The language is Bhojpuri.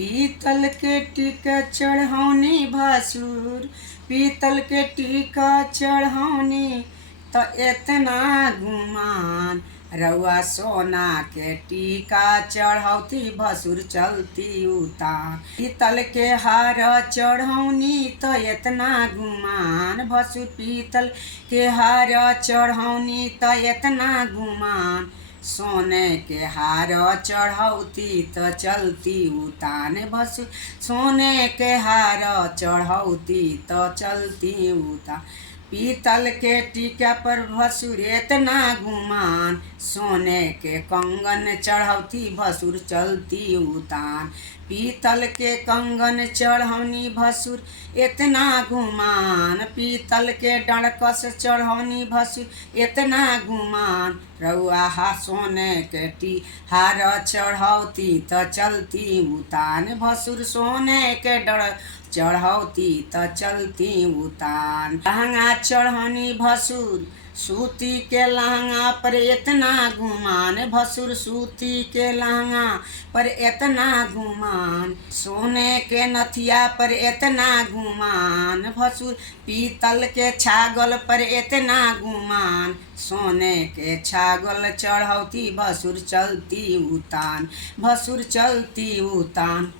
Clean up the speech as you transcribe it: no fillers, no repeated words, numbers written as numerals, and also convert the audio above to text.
पीतल के टीका चढ़ौनी भसुर, पीतल के टीका चढ़ौनी त एतना गुमान। रउआ सोना के टीका चढ़ौती भसुर चलती उतान। पीतल के हार चढ़ौनी त एतना गुमान। भसुर पीतल के हार चढ़ौनी त एतना गुमान। सोने के हार चढ़ौती त चलती उतान। भसुर सोने के हार चढ़ौती त चलती उतान। पीतल के टीका पर भसुर एतना गुमान। सोने के कंगन चढ़ौती भसुर चलती उतान। पीतल के कंगन चढ़ौनी भसुर एतना गुमान। पीतल के डंडकस चढ़ौनी भसुर एतना गुमान। रउआ सोने के हार चढ़ौती त चलती उतान। भसुर सोने के डर चढ़ौती त चलती उतान। लहंगा चढ़ौनी भसुर सूती के लहंगा पर एतना गुमान। भसुर सूती के लहंगा पर एतना गुमान। सोने के नथिया पर एतना गुमान। भसुर पीतल के छागल पर एतना गुमान। सोने के छागल चढ़ौती भसुर चलती उतान। भसुर चलती उतान।